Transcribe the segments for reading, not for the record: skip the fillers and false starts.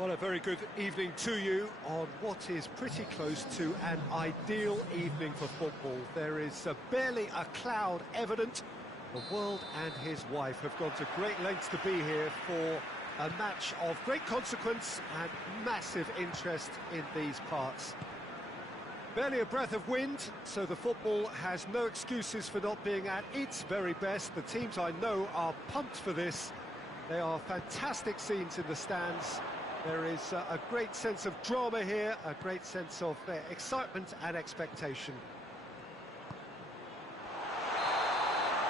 Well, a very good evening to you on what is pretty close to an ideal evening for football. There is barely a cloud evident. The world and his wife have gone to great lengths to be here for a match of great consequence and massive interest in these parts. Barely a breath of wind, so the football has no excuses for not being at its very best. The teams I know are pumped for this. There are fantastic scenes in the stands. There is a great sense of drama here, a great sense of excitement and expectation.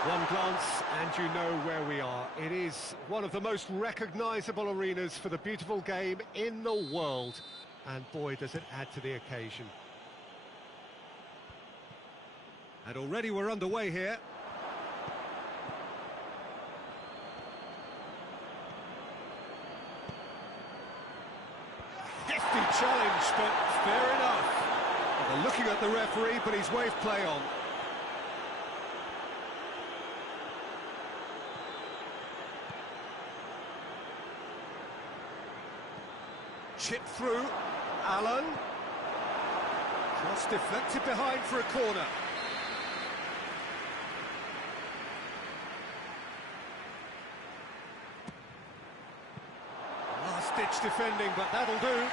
One glance and you know where we are. It is one of the most recognisable arenas for the beautiful game in the world. And boy, does it add to the occasion. And already we're underway here. Hefty challenge, but fair enough. Well, they're looking at the referee, but he's waved play on. Chip through, Allen. Cross deflected behind for a corner. Last-ditch defending, but that'll do.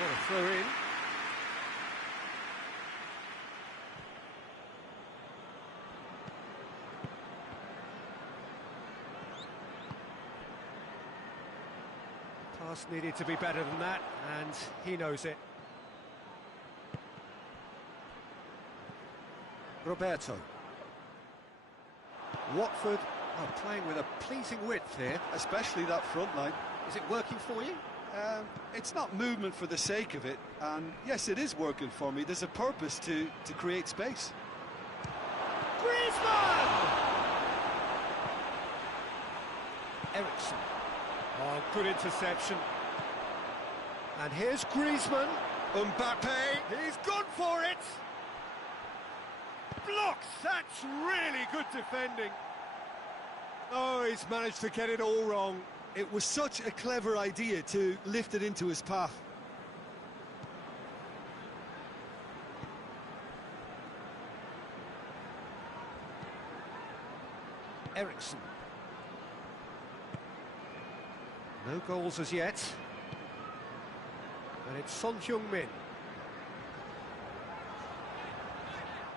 What a throw in. Pass needed to be better than that, and he knows it. Roberto. Watford are playing with a pleasing width here. Especially that front line. Is it working for you? It's not movement for the sake of it, and yes, it is working for me. There's a purpose to create space. Griezmann! Ericsson. Oh, good interception. And here's Griezmann. Mbappe, he's gone for it! Blocks, that's really good defending. Oh, he's managed to get it all wrong. It was such a clever idea to lift it into his path. Ericsson. No goals as yet. And it's Son Heung-min.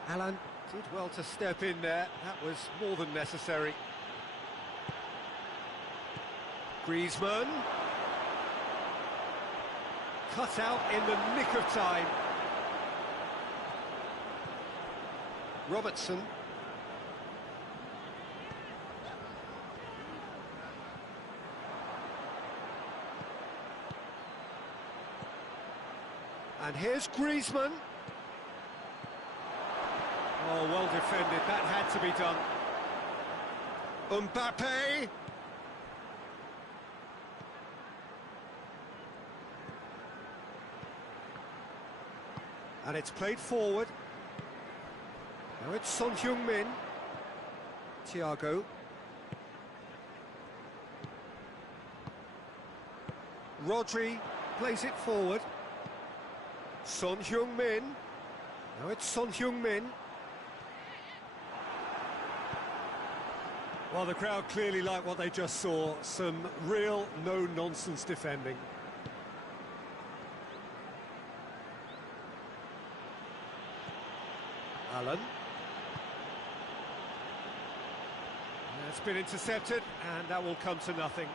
Alan did well to step in there. That was more than necessary. Griezmann. Cut out in the nick of time. Robertson. And here's Griezmann. Oh, well defended. That had to be done. Mbappe. And it's played forward. Now it's Son Heung-min. Thiago. Rodri plays it forward. Son Heung-min. Now it's Son Heung-min. Well, the crowd clearly like what they just saw. Some real no-nonsense defending. Allen. It's been intercepted, and that will come to nothing.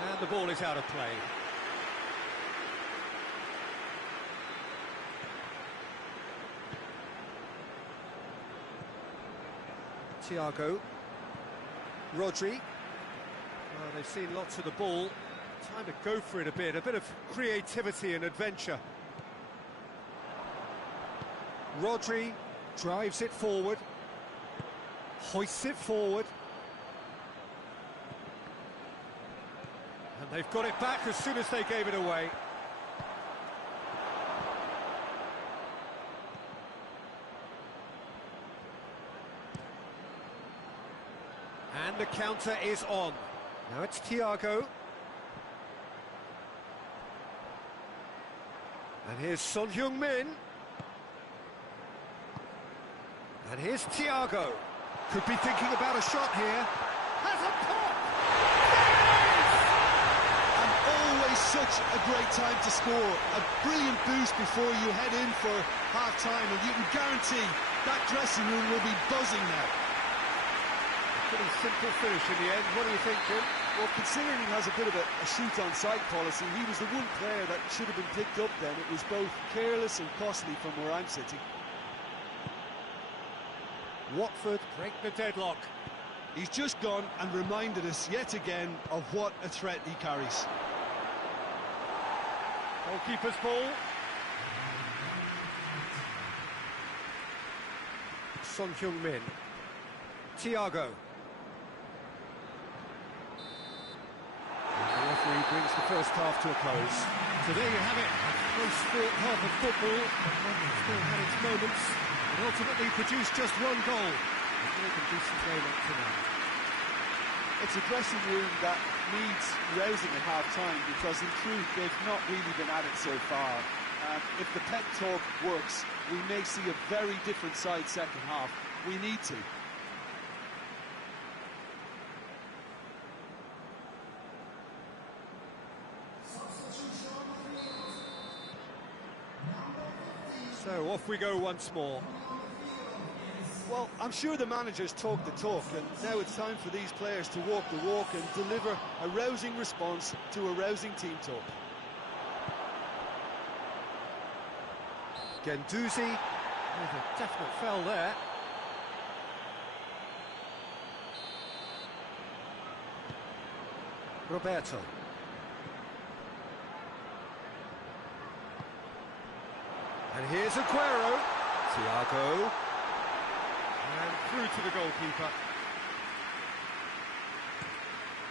And the ball is out of play. Thiago. Rodri. Well, they've seen lots of the ball. Time to go for it a bit of creativity and adventure. Rodri drives it forward. Hoists it forward. And they've got it back as soon as they gave it away. And the counter is on. Now it's Thiago. And here's Son Heung-min. And here's Thiago. Could be thinking about a shot here. Has a pop! And always such a great time to score. A brilliant boost before you head in for half-time, and you can guarantee that dressing room will be buzzing now. Pretty simple finish in the end. What do you think, Jim? Well, considering he has a bit of a shoot-on-sight policy, he was the one player that should have been picked up then. It was both careless and costly from where I'm sitting. Watford break the deadlock. He's just gone and reminded us yet again of what a threat he carries. Goalkeeper's ball. Son Heung-min. Thiago. And the referee brings the first half to a close. So there you have it. Close fought half of football. Still had its moments. And ultimately produced just one goal. A very decent game up to now. It's a dressing room that needs rousing at half-time, because in truth they've not really been at it so far. If the pep talk works, we may see a very different side second half. We need to. So off we go once more. Well, I'm sure the managers talk the talk, and now it's time for these players to walk the walk and deliver a rousing response to a rousing team talk. Guendouzi, with a definite foul there. Roberto. And here's Aguero. Thiago. And through to the goalkeeper.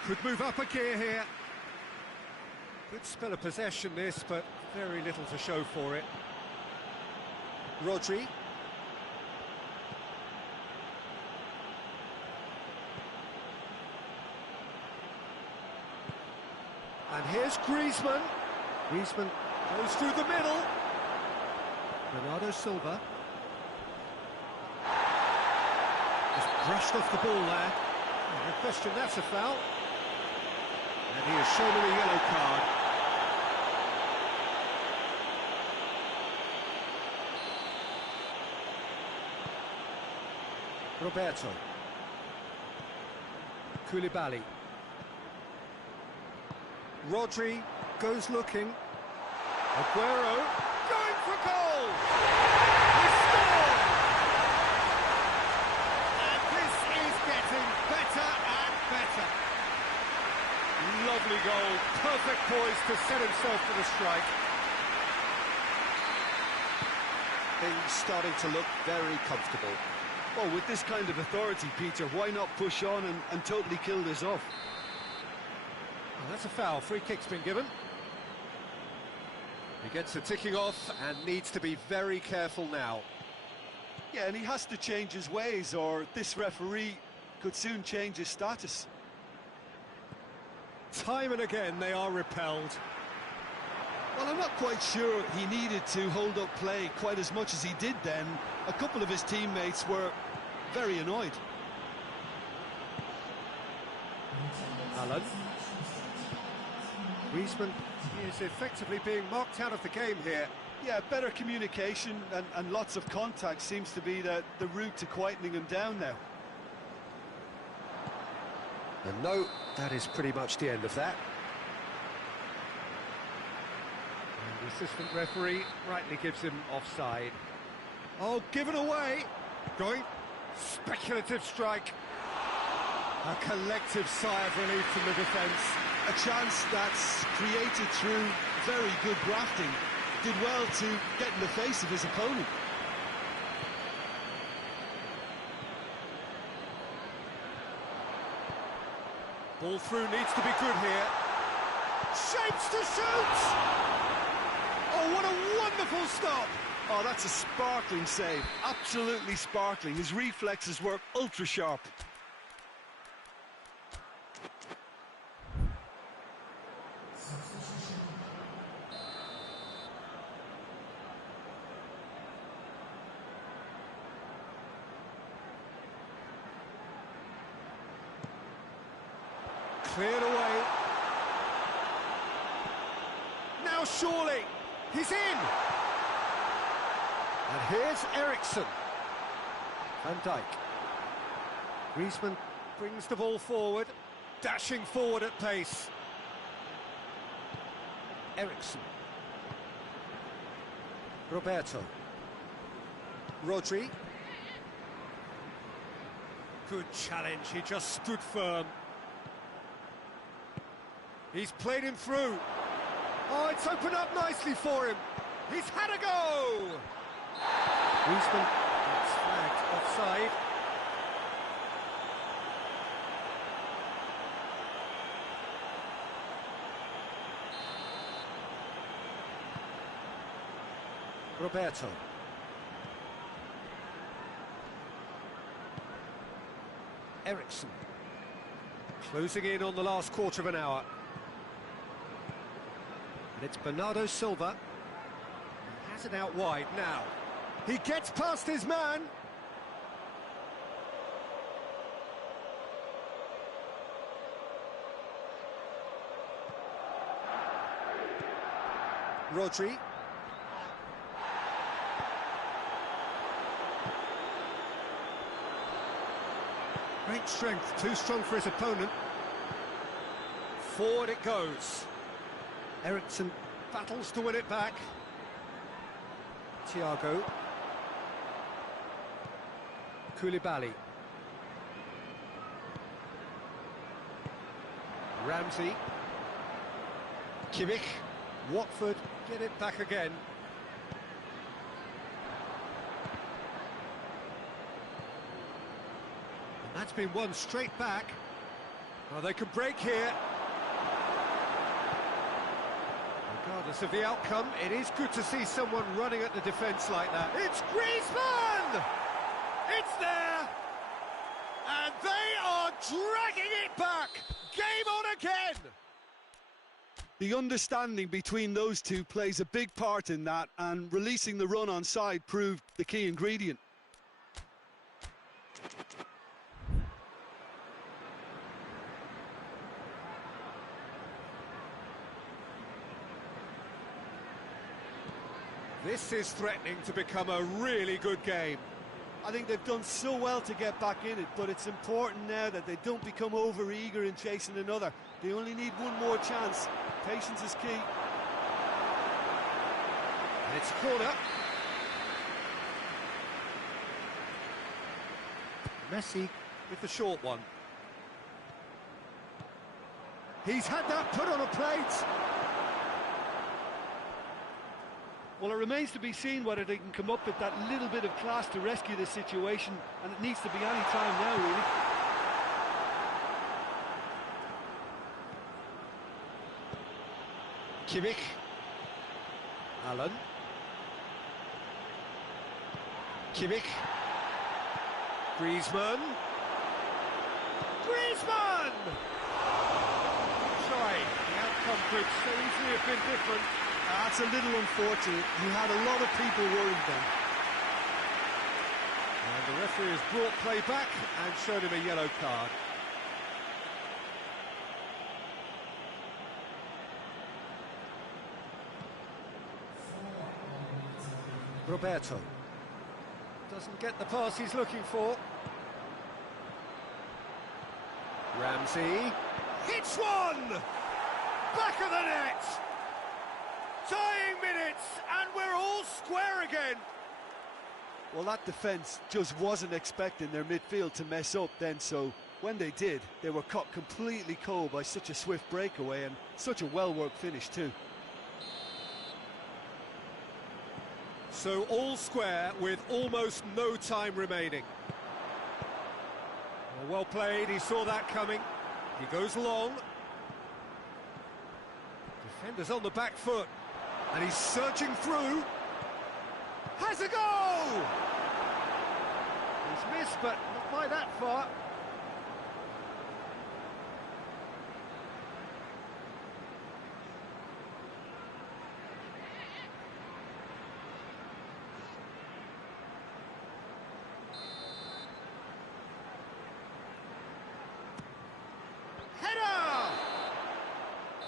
Could move up a gear here. Good spell of possession this, but very little to show for it. Rodri. And here's Griezmann. Griezmann goes through the middle. Bernardo Silva. Just brushed off the ball there. No question, that's a foul. And he is shown a yellow card. Roberto. Koulibaly. Rodri goes looking. Aguero going for goal! He scored! And this is getting better and better. Lovely goal, perfect poise to set himself for the strike. Things starting to look very comfortable. Well, with this kind of authority, Peter, why not push on and totally kill this off? Well, that's a foul. Free kick's been given. He gets the ticking off and needs to be very careful now. Yeah, and he has to change his ways, or this referee could soon change his status. Time and again they are repelled. Well, I'm not quite sure he needed to hold up play quite as much as he did then. A couple of his teammates were very annoyed. Alan. Griezmann is effectively being marked out of the game here. Yeah, better communication and lots of contact seems to be the route to quietening him down now. And no, that is pretty much the end of that. And the assistant referee rightly gives him offside. Oh, given away. Going. Speculative strike. A collective sigh of relief from the defence. A chance that's created through very good grafting. Did well to get in the face of his opponent. Ball through needs to be good here. Shapes to shoot! Oh, what a wonderful stop! Oh, that's a sparkling save. Absolutely sparkling. His reflexes work ultra sharp. Cleared away. Now surely, he's in! And here's Eriksson. Van Dijk. Griezmann brings the ball forward, dashing forward at pace. Eriksson. Roberto. Rodri. Good challenge, he just stood firm. He's played him through. Oh, it's opened up nicely for him. He's had a go! Griezmann gets flagged offside. Roberto. Eriksson. Closing in on the last quarter of an hour. And it's Bernardo Silva. He has it out wide now. He gets past his man. Rodri. Great strength, too strong for his opponent. Forward it goes. Eriksson battles to win it back. Thiago. Koulibaly. Ramsey. Kimmich. Watford get it back again. And that's been won straight back. Oh, they could break here. Regardless of the outcome, it is good to see someone running at the defence like that. It's Griezmann! It's there! And they are dragging it back! Game on again! The understanding between those two plays a big part in that, and releasing the run on side proved the key ingredient. This is threatening to become a really good game. I think they've done so well to get back in it, but it's important now that they don't become over-eager in chasing another. They only need one more chance. Patience is key. And it's a corner. Messi with the short one. He's had that put on a plate. Well, it remains to be seen whether they can come up with that little bit of class to rescue the situation, and it needs to be any time now, really. Kimmich. Allen. Kimmich. Griezmann. Griezmann! Sorry, the outcome could so easily have been different. That's a little unfortunate. You had a lot of people worried then. And the referee has brought play back and showed him a yellow card. Roberto doesn't get the pass he's looking for. Ramsey hits one! Back of the net! Tying minutes, and we're all square again. Well, that defence just wasn't expecting their midfield to mess up then, so when they did, they were caught completely cold by such a swift breakaway and such a well-worked finish too. So all square with almost no time remaining. Well played, he saw that coming. He goes long. Defender's on the back foot. And he's searching through. Has a goal! He's missed, but not by that far.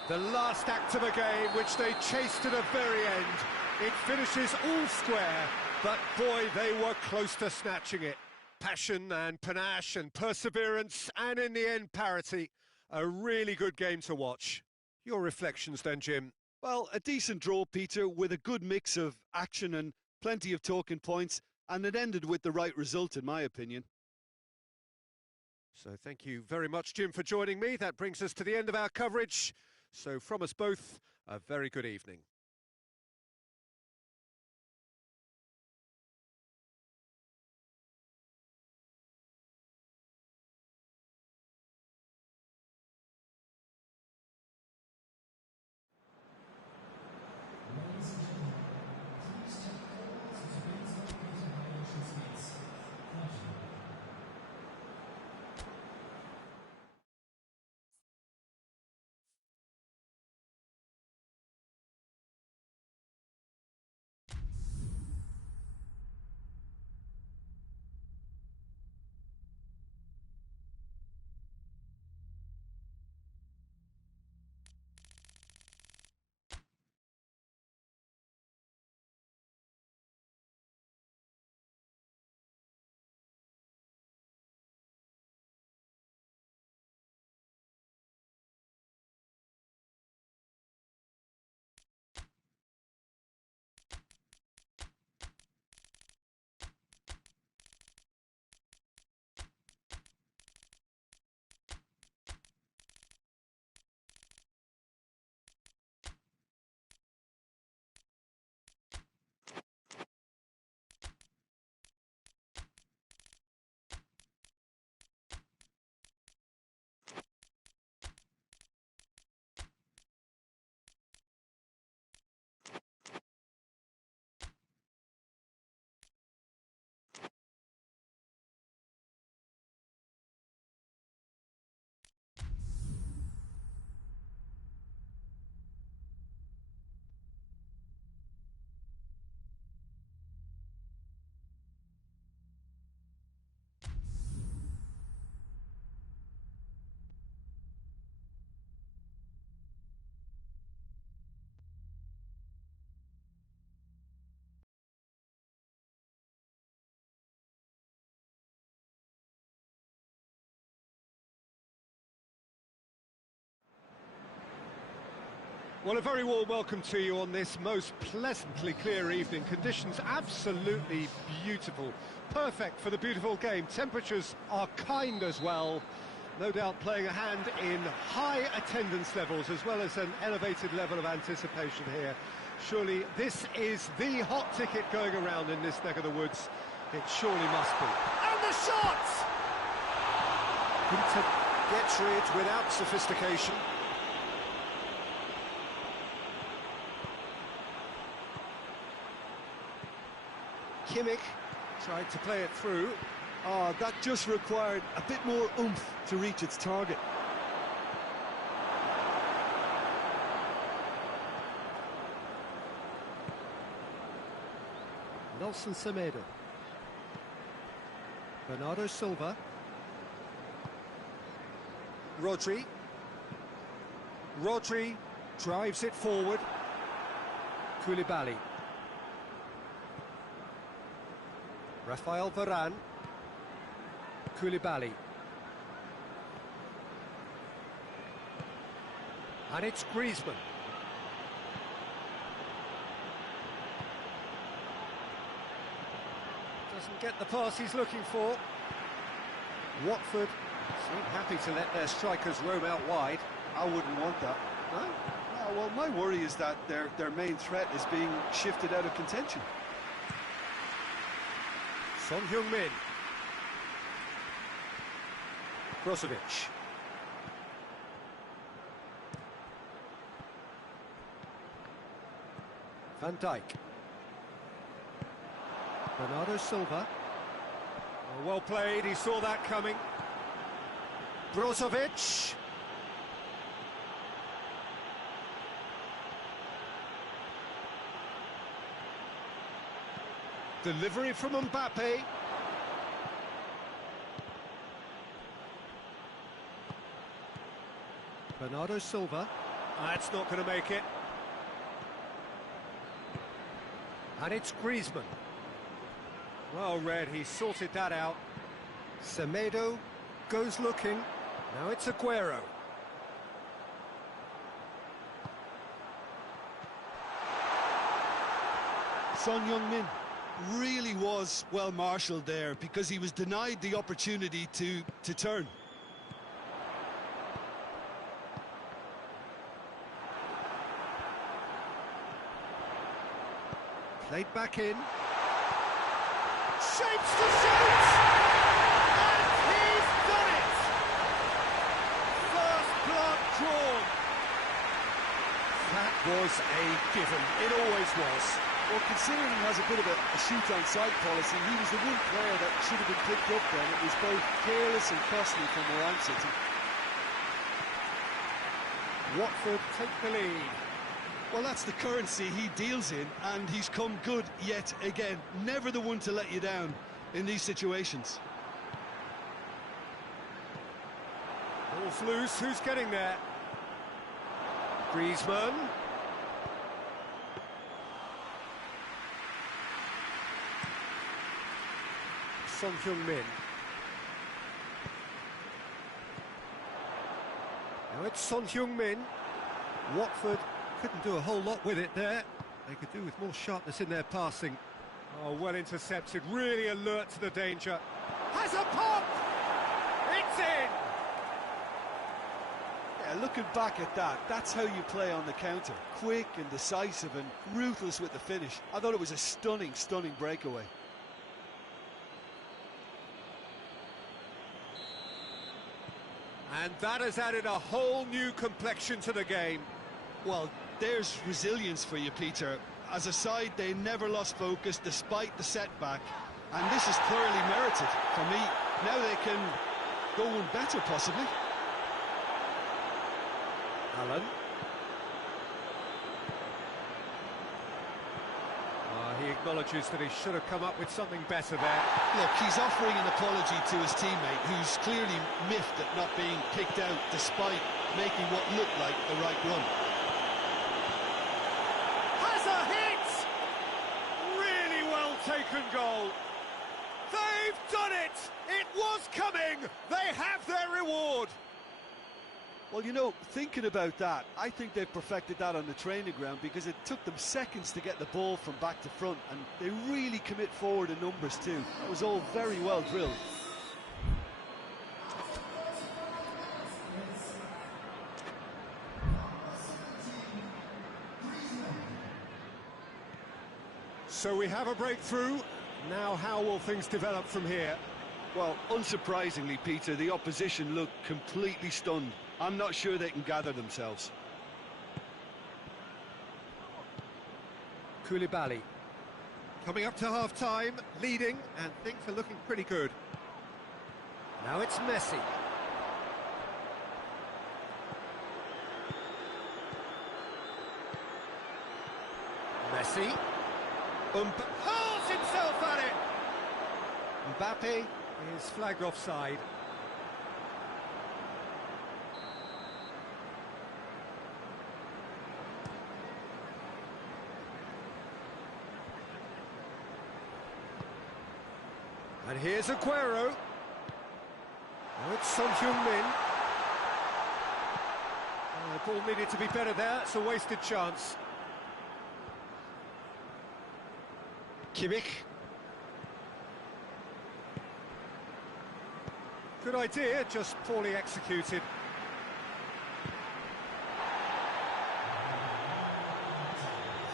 The last act of a game which they chased to the very end. It finishes all square, but boy, they were close to snatching it. Passion and panache and perseverance, and in the end, parity. A really good game to watch. Your reflections then, Jim? Well, a decent draw, Peter, with a good mix of action and plenty of talking points, and it ended with the right result, in my opinion. So thank you very much, Jim, for joining me. That brings us to the end of our coverage. So from us both, a very good evening. Well, a very warm welcome to you on this most pleasantly clear evening. Conditions absolutely beautiful. Perfect for the beautiful game. Temperatures are kind as well. No doubt playing a hand in high attendance levels as well as an elevated level of anticipation here. Surely this is the hot ticket going around in this neck of the woods. It surely must be. And the shot! Peter gets rid without sophistication. Kimmich tried to play it through. Oh, that just required a bit more oomph to reach its target. Nelson Semedo. Bernardo Silva. Rodri. Rodri drives it forward. Koulibaly. Rafael Varane. Koulibaly. And it's Griezmann. Doesn't get the pass he's looking for. Watford seem happy to let their strikers roam out wide. I wouldn't want that. No? No, well, my worry is that their main threat is being shifted out of contention. Son Heung-min. Brozovic. Van Dijk. Bernardo Silva. Oh, well played, he saw that coming. Brozovic. Delivery from Mbappe. Bernardo Silva. That's not going to make it. And it's Griezmann. Well read, he sorted that out. Semedo goes looking. Now it's Aguero. Son Heung-min really was well marshalled there because he was denied the opportunity to turn. Played back in. Shapes to shoot! And he's done it! First blood drawn. That was a given. It always was. Well, considering he has a bit of a shoot-on-sight policy, he was the one player that should have been picked up then. It was both careless and costly from where I'm sitting. Watford take the lead. Well, that's the currency he deals in, and he's come good yet again. Never the one to let you down in these situations. Ball's loose, who's getting there? Griezmann. Son Heung-min. Now it's Son Heung-min. Watford couldn't do a whole lot with it there. They could do with more sharpness in their passing. Oh, well intercepted, really alert to the danger. Has a pop! It's in! Yeah, looking back at that, that's how you play on the counter. Quick and decisive and ruthless with the finish. I thought it was a stunning, stunning breakaway. And that has added a whole new complexion to the game. Well, there's resilience for you, Peter. As a side, they never lost focus despite the setback, and this is clearly merited for me. Now they can go one better, possibly. Allen. He acknowledges that he should have come up with something better there. Look, he's offering an apology to his teammate, who's clearly miffed at not being picked out despite making what looked like the right run. Taken goal. They've done it! It was coming! They have their reward! Well, you know, thinking about that, I think they've perfected that on the training ground because it took them seconds to get the ball from back to front, and they really commit forward in numbers too. That was all very well drilled. So we have a breakthrough. Now how will things develop from here? Well, unsurprisingly, Peter, the opposition look completely stunned. I'm not sure they can gather themselves. Koulibaly. Coming up to half-time, leading, and things are looking pretty good. Now it's Messi. Messi. Hurls himself at it! Mbappe is flagged offside. And here's Aguero. Now it's Son Heung-min. The ball needed to be better there, it's a wasted chance. Kimmich. Good idea, just poorly executed.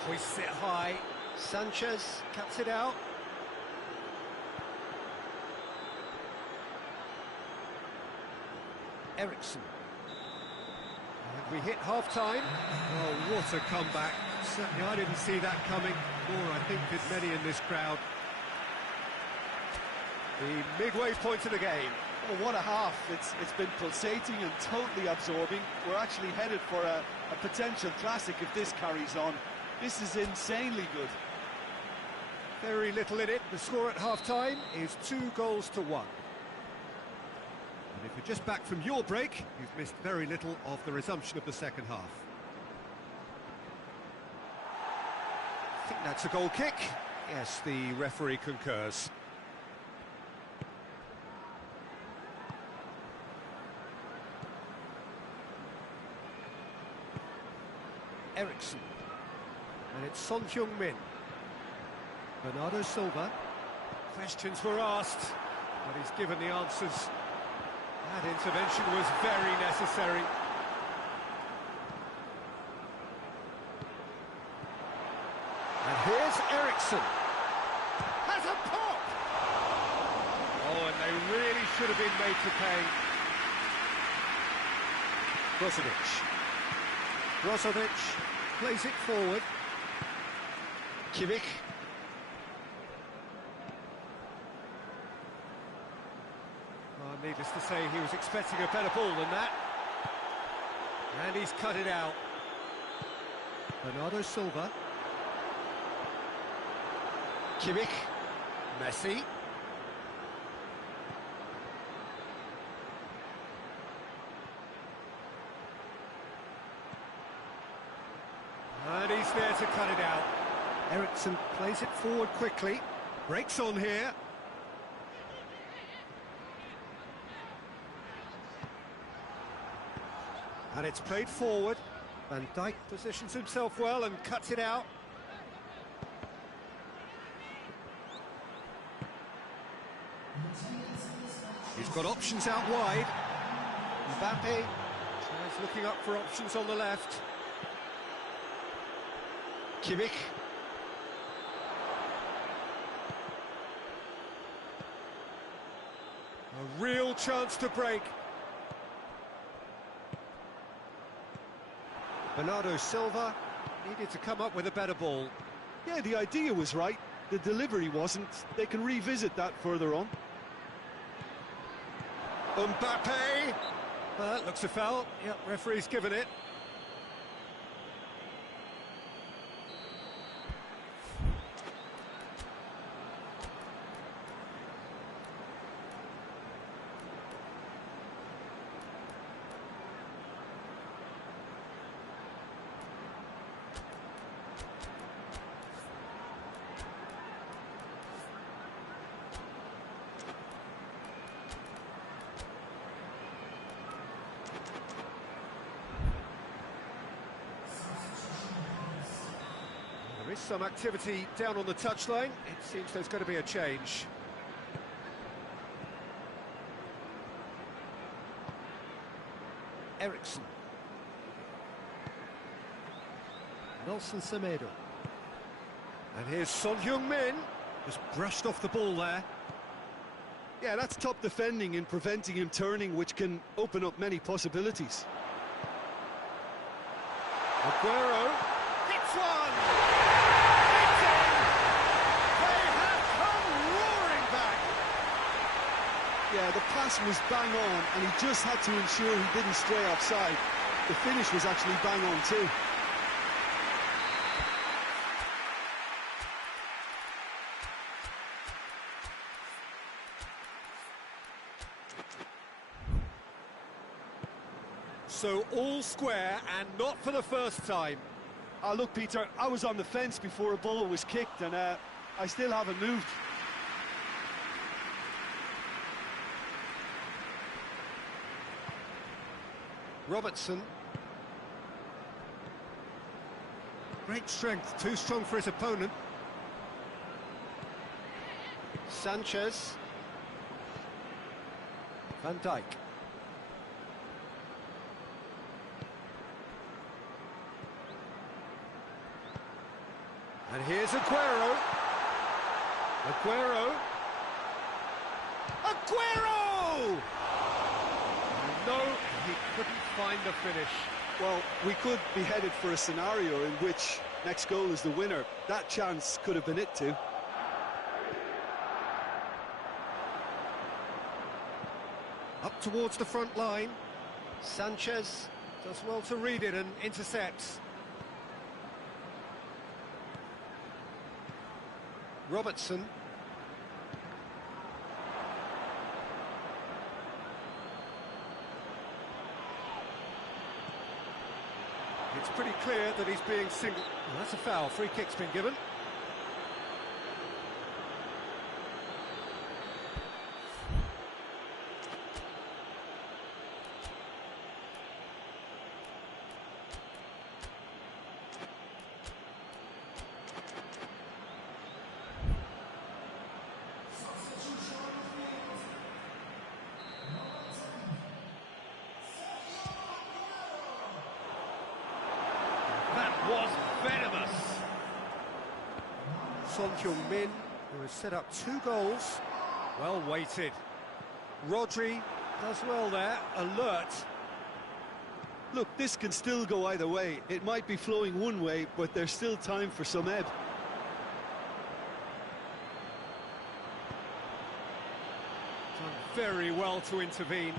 Hoists it high. Sanchez cuts it out. Ericsson. And we hit half-time. Oh, what a comeback. Certainly I didn't see that coming, nor I think did many in this crowd. The midway point of the game. Oh, what a half. It's been pulsating and totally absorbing. We're actually headed for a potential classic if this carries on. This is insanely good. Very little in it. The score at half-time is 2-1. And if you're just back from your break, you've missed very little of the resumption of the second half. I think that's a goal kick. Yes, the referee concurs. Ericsson. And it's Son Heung-min. Bernardo Silva. Questions were asked, but he's given the answers. That intervention was very necessary. And here's Ericsson. Has a pop! Oh, and they really should have been made to pay. Brozovic plays it forward. Kimmich. Well, needless to say, he was expecting a better ball than that. And he's cut it out. Bernardo Silva. Kimmich. Messi. And he's there to cut it out. Ericsson plays it forward quickly. Breaks on here. And it's played forward. Van Dijk positions himself well and cuts it out. He's got options out wide. Mbappe is looking up for options on the left. Kimmich. A real chance to break. Bernardo Silva needed to come up with a better ball. Yeah, the idea was right. The delivery wasn't. They can revisit that further on. Mbappe! Looks a foul. Yep, referee's given it. There is some activity down on the touchline. It seems there's going to be a change. Ericsson. Nelson Semedo. And here's Son Heung-min. Just brushed off the ball there. Yeah, that's top defending and preventing him turning, which can open up many possibilities. Aguero hits one! It's in! They have come roaring back! Yeah, the pass was bang on, and he just had to ensure he didn't stray offside. The finish was actually bang on too. So all square, and not for the first time. Look, Peter, I was on the fence before a ball was kicked, and I still haven't moved. Robertson. Great strength, too strong for his opponent. Sanchez. Van Dijk. And here's Aguero. Aguero. Aguero! No, he couldn't find the finish. Well, we could be headed for a scenario in which next goal is the winner. That chance could have been it too. Up towards the front line. Sanchez does well to read it and intercepts. Robertson. It's pretty clear that he's being singled. Well, that's a foul. Free kick's been given. Was venomous. Son Heung-min, who has set up 2 goals, well weighted. Rodri does well there, alert. Look, this can still go either way. It might be flowing one way, but there's still time for some ebb. Done very well to intervene.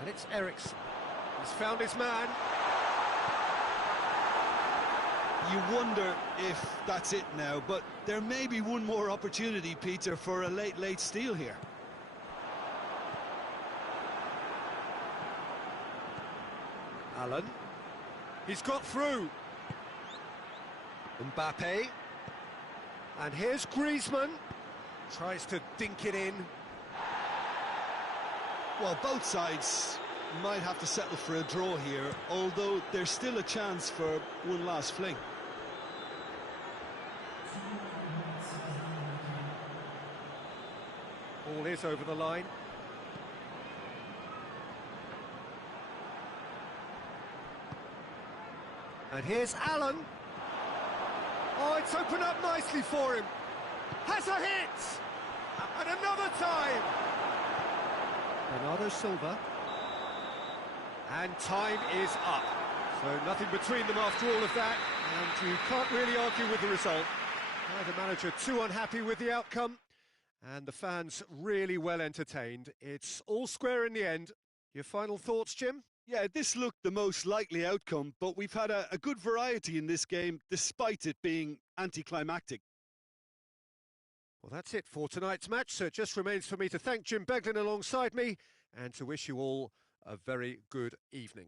And it's Eriksson. He's found his man. You wonder if that's it now, but there may be one more opportunity, Peter, for a late steal here. Allen. He's got through. Mbappe. And here's Griezmann. Tries to dink it in. Well, both sides might have to settle for a draw here, although there's still a chance for one last fling. Ball is over the line. And here's Allen. Oh, it's opened up nicely for him. Has a hit! And another time! Bernardo Silva. And time is up. So nothing between them after all of that, and you can't really argue with the result. Neither manager too unhappy with the outcome, and the fans really well entertained. It's all square in the end. Your final thoughts, Jim? Yeah, this looked the most likely outcome, but we've had a good variety in this game, despite it being anticlimactic. Well, that's it for tonight's match, so it just remains for me to thank Jim Beglin alongside me, and to wish you all a very good evening.